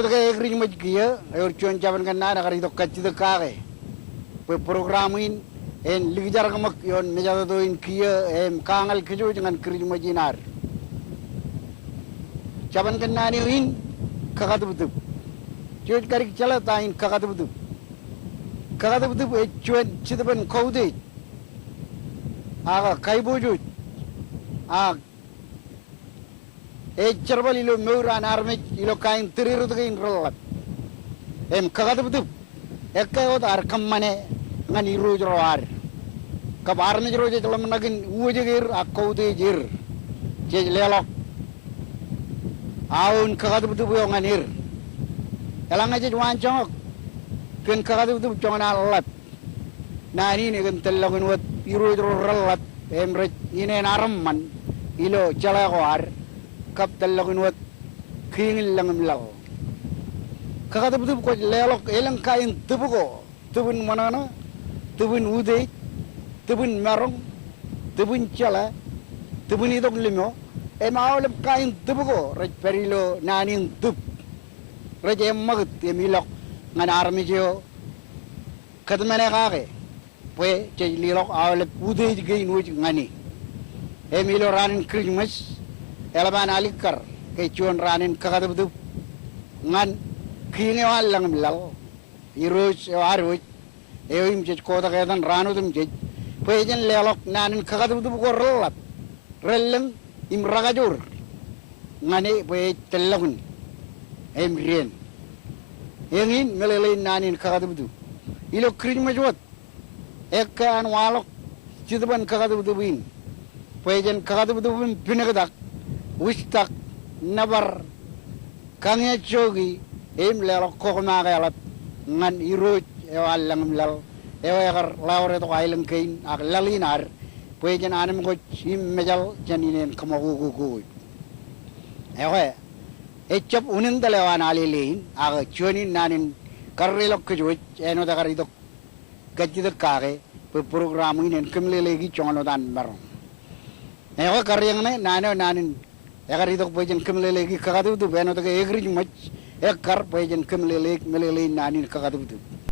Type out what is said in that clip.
Kaya ekring majkiya, ayor cuan caban kan nana kari tok kacci de kare. Programin en ligijar kamak yon mejada do in kiya em kangal kejo jangan kering majinar. Caban kan nani in kakat betul. Cuan kari cala tain kakat betul. Kakat betul cuan cidaban kaude. Aga kai bojo. Cerbal ilo meuran armej ilo kain teriru tu kain rolat. Kagat betul. Ekayot arkam mane ngan iru jeroar. Kabar me jero je dalam nagin uje gir akau de jir. Je lelok. Aun kagat betul buyo nganir. Elang aja juan congok. Ken kagat betul congan alat. Nah ini kan telagun wat iru jero rolat. Rej ini naramman ilo jalagoar. Kap talagun wat kingil lang law. Kakatubutub ko lelok elang kain tubuko. Tubun manana, tubun uday, tubun marong, tubun chala, tubun idog limo. Maulam kain tubuko. Raj perilo nanin tub. Raj magut milok ngan armijo. Katmane kake. Pwe chay lilok awalap uday gain uj ngani. Milo ranin Christmas. Elaban alikar kay cuan ranin kakatubutub ngan kinge walang milal irus ewarus eoim jej kota kaitan ranu tum jej pejen lelok nanin kakatubutub ko relat releng im ragajur ngane pe telakun rien engin melele nanin kakatubutub ilo Christmas wat ekkan walok cidaban kakatubutubin pejen kakatubutubin pinakadak Wistak nabar kangya chogi lelok kok magalat ngan iroj ewalang mlal ewakar laure to ailang kain ak lalinar puejan anem ko chim mejal janinen kamagugugu ewe echap uning dalewan alilin ak chuanin nanin karrelok kejoj eno da karidok kajid kage program inen kemlelegi chongo dan barong ewe karyang nanin Agar itu pujian kemlelegi kakatu tu, beno tu ke egri jumat, ekar pujian kemlelegi melelei nani kakatu tu.